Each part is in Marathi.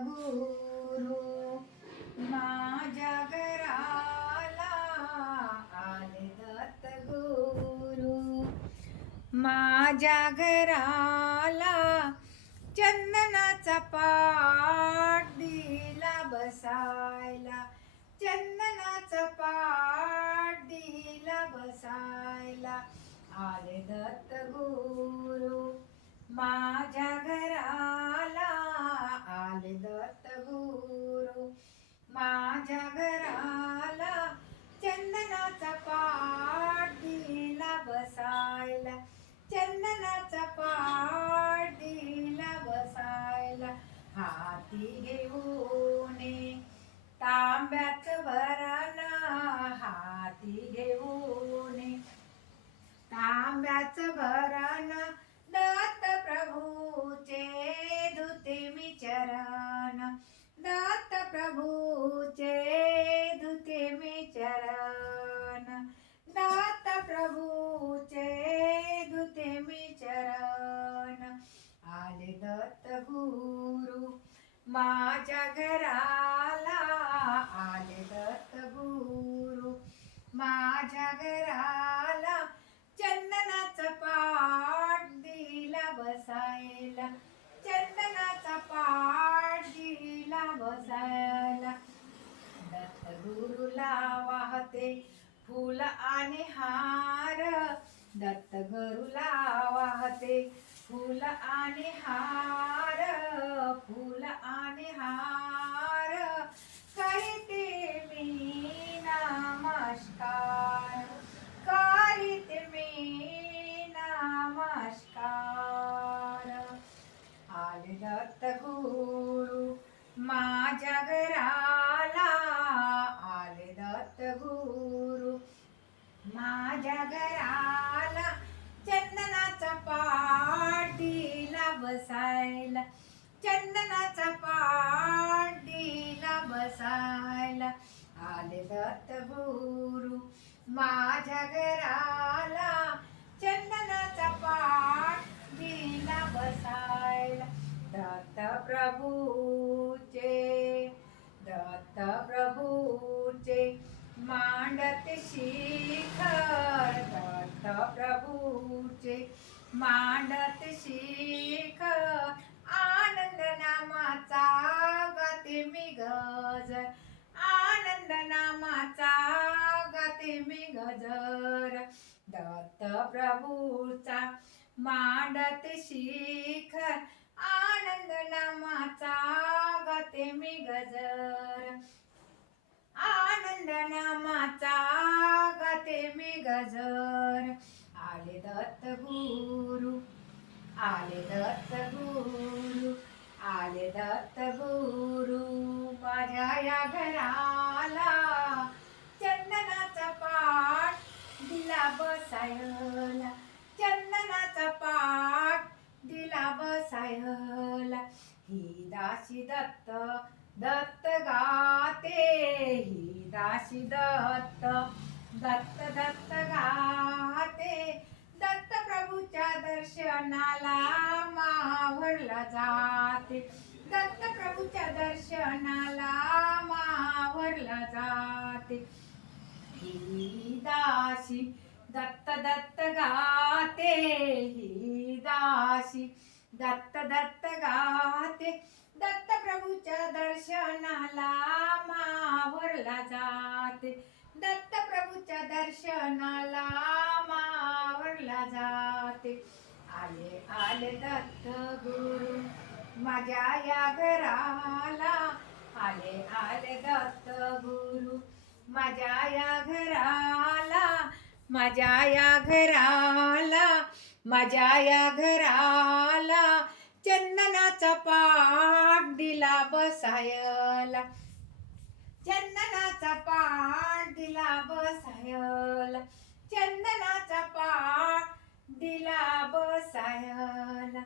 गुरु माझ्या घराला आले दत्त गुरु. माझ्या घराला चंदनाचा पाठ दिला बसायला. चंदनाचा पाठ दिला बसायला. आले दत्त गुरु माझ्या घर माझ्या घराला आले दत्त गुरु. माझ्या घराला चंदनाचा पाठ दिला बसायला. चंदनाचा पाठ दिला बसायला. दत्त गुरुला वाहते फुल आणि हार. दत्त गुरुला वाहते फुल आणि हार. दत्त माझ्या घराला चंदनाचा पाठ दिला बसायला. दत्त प्रभूचे दत्त प्रभूचे मांडत शिखर. दत्त प्रभूचे मांडत शिखर. आनंद नामाचा गाते मी गजर. मी गजर दत्त प्रभूचा मांडत शिखर आनंद नामाचा गाते मी गजर. आनंद नामाचा गाते मी गजर. आले दत्त गुरु आले दत्त गुरु आले दत्त गुरु. दासी दत्त दत्त गाते ही दासी दत्त दत्त दत्त गाते. दत्त प्रभूच्या दर्शनाला मावरला जाते. दत्त प्रभूच्या दर्शनाला मावरला जाते. ही दासी दत्त दत्त गाते ही दासी दत्त दत्त गाते. दत्त प्रभूच्या दर्शनाला मावरला जाते. दत्त प्रभूच्या दर्शनाला मावरला जाते. आले आले दत्त गुरु माझ्या या घराला. आले आले दत्त गुरु माझ्या या घराला. माझ्या या घराला. माझ्या या घराला चंदनाचा पाट दिला बसायला. चंदनाचा पाट दिला बसायला. चंदनाचा पाट दिला बसायला.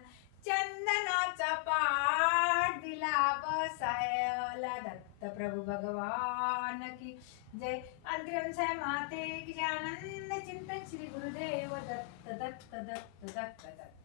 चंदनाचा पाट दिला बसायला. दत्त प्रभू भगवान की जय. अंतरम माते की आनंद चिंतन श्री गुरुदेव दत्त दत्त दत्त दत्त दत्त।